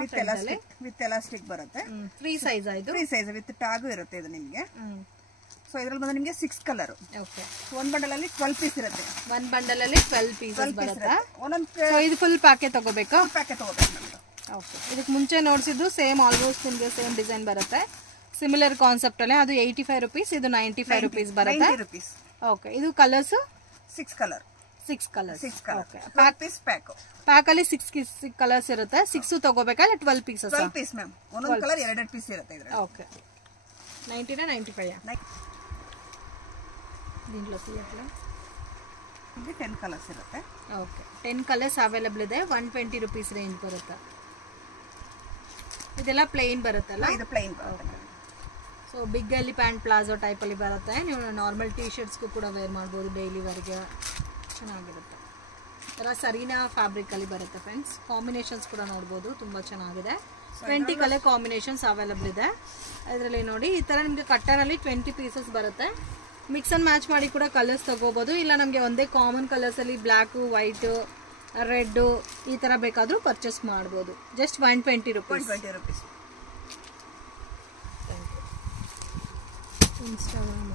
With elastic ಬರುತ್ತೆ. Free size ಆಯ್ತು. Free size with tag ಇರುತ್ತೆ ಇದು ನಿಮಗೆ. ಸೊ ಇದರಲ್ಲಿ ಬಂದು ನಿಮಗೆ 6 ಕಲರ್. ಓಕೆ. ಒಂದು ಬಂಡಲ್ ಅಲ್ಲಿ 12 ಪೀಸ್ ಇರುತ್ತೆ. ಒಂದು ಬಂಡಲ್ ಅಲ್ಲಿ 12 ಪೀಸಸ್ ಬರುತ್ತೆ. ಒಂದೊಂದು ಸೊ ಇದು ಫುಲ್ ಪ್ಯಾಕೆಟ್ ತಗೋಬೇಕಾ? ಪ್ಯಾಕೆಟ್ ತಗೋಬೇಕು ನಮ್ದು. ಓಕೆ. ಇದಕ್ಕೆ ಮುಂಚೆ ನೋಡಿಸಿದ್ದು ಸೇಮ್ ಆಲ್ಮೋಸ್ಟ್ ನಿಮಗೆ ಸೇಮ್ ಡಿಸೈನ್ ಬರುತ್ತೆ. ಸಿಮಿಲರ್ ಕಾನ್ಸೆಪ್ಟ್ ಅಲ್ಲೇ ಅದು 85 ರೂಪೀಸ್, ಇದು 95 ರೂಪೀಸ್ ಬರುತ್ತೆ. 90 ರೂಪೀಸ್. ಓಕೆ. ಇದು colours 6 colour. 6 colours. Okay. Pack piece pack. Pack ಅಲ್ಲಿ 6 ಕಲರ್ಸ್ ಇರುತ್ತೆ. 6 ತಗೋಬೇಕಾ ಇಲ್ಲ 12 ಪೀಸಸ್? 12 piece ma'am. ಒಂದೊಂದು ಕಲರ್ 2 ಪೀಸ್ ಇರುತ್ತೆ ಇದರಲ್ಲಿ. ಓಕೆ. 90 ನಾ 95 దీంట్లో తీయట్లా. ఇది 10 కలర్స్ ಇರುತ್ತೆ. ಓಕೆ. 10 ಕಲರ್ಸ್ ಅವೈಲೇಬಲ್ ಇದೆ. 120 ರೂಪೀಸ್ ರೇಂಜ್ ಬರುತ್ತೆ. ಇದೆಲ್ಲ ಪ್ಲೇನ್ ಬರುತ್ತಲ್ಲ? ಇದು ಪ್ಲೇನ್ ಬರುತ್ತೆ. ಸೊ ಬಿಗ್ ಅಲ್ಲಿ ಪ್ಯಾಂಟ್ ಪ್ಲಾಜೋ ಟೈಪ್ ಅಲ್ಲಿ ಬರುತ್ತೆ. ನೀವು ನಾರ್ಮಲ್ ಟೀ ಶರ್ಟ್ಸ್ಗೂ ಕೂಡ ವೇರ್ ಮಾಡ್ಬೋದು ಡೈಲಿ ವೇರ್ಗೆ. ಚೆನ್ನಾಗಿರುತ್ತೆ. ಥರ ಸರೀನಾ ಫ್ಯಾಬ್ರಿಕ್ ಅಲ್ಲಿ ಬರುತ್ತೆ ಫ್ರೆಂಡ್ಸ್. ಕಾಂಬಿನೇಷನ್ಸ್ ಕೂಡ ನೋಡ್ಬೋದು, ತುಂಬ ಚೆನ್ನಾಗಿದೆ. 20 ಕಲರ್ ಕಾಂಬಿನೇಷನ್ಸ್ ಅವೈಲೇಬಲ್ ಇದೆ ಇದರಲ್ಲಿ. ನೋಡಿ ಈ ಥರ ನಿಮಗೆ ಕಟ್ಟರಲ್ಲಿ 20 ಪೀಸಸ್ ಬರುತ್ತೆ. ಮಿಕ್ಸ್ ಅಂಡ್ ಮ್ಯಾಚ್ ಮಾಡಿ ಕೂಡ ಕಲರ್ಸ್ ತಗೋಬೋದು. ಇಲ್ಲ ನಮಗೆ ಒಂದೇ ಕಾಮನ್ ಕಲರ್ಸಲ್ಲಿ ಬ್ಲ್ಯಾಕು, ವೈಟು, ರೆಡ್ಡು ಈ ಥರ ಬೇಕಾದರೂ ಪರ್ಚೇಸ್ ಮಾಡ್ಬೋದು. Just 120 rupees. 120 ರೂಪೀಸ್. ಇನ್ಸ್ಟಾಗ್ರಾಮ್